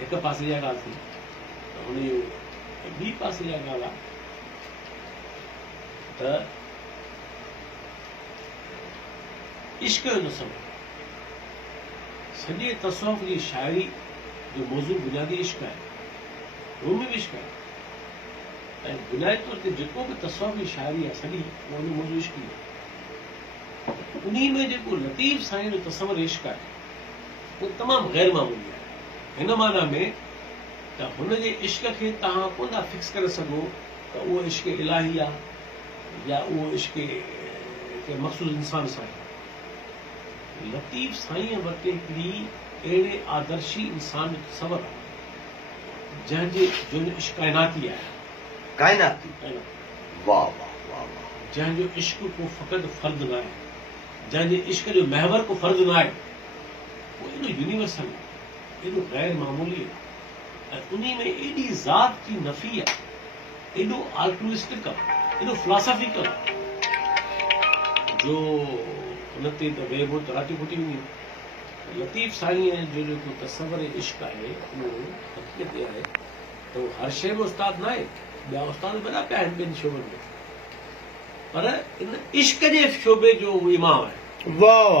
हिक पासे जा ॻाल्हि थी त हुन जो ॿी पासे जा ॻाल्हि आहे त इश्क जो तसव्वुर सॼे तसव्वुफ़ जी शाइरी जो मौज़ू बुनियादी इश्क आहे रूम में बि इश्क आहे ऐं बुनियादी तौर ते जेको बि तसव्वुफ़ जी शाइरी आहे सॼी उन जो मौज़ू इश्क ई आहे उन में जेको लतीफ़ साईं जो तसव्वुर इश्क आहे उहो तमामु गैर मामूली आहे हिन माना में त हुनजे इश्क खे तव्हां कोन था फिक्स करे सघो त उहो इश्क इलाही आहे या उहो इश्क के मख़सूस इंसान सां आहे लतीफ़ साईं वटि हिकिड़ी अहिड़े आदर्शी इंसान जो तसव्वुर आहे जंहिंजो इश्क काइनाती आहे काइनाती वाह वाह वाह वाह जंहिंजो इश्क को फ़क़ति फ़र्ज़ु न आहे जंहिंजे इश्क जो महवर को फ़र्ज़ु न आहे उहो एॾो यूनिवर्सल आहे एॾो गैर मामूली आहे ऐं उन में एॾी ज़ात जी नफ़ी आहे एॾो आल्ट्रुइस्टिक आहे एॾो फिलॉसफिकल आहे जो उन ते त वेबो त राति फुटी वेंदी लतीफ़ साईं जो जेको तसव्वुर इश्क आहे उहो हक़ीक़त आहे त उहो हर शइ में उस्ताद न आहे ॿिया उस्ताद वॾा पिया आहिनि ॿियनि शोबनि में पर इन इश्क जे शोबे जो उहो इमाम आहे वाह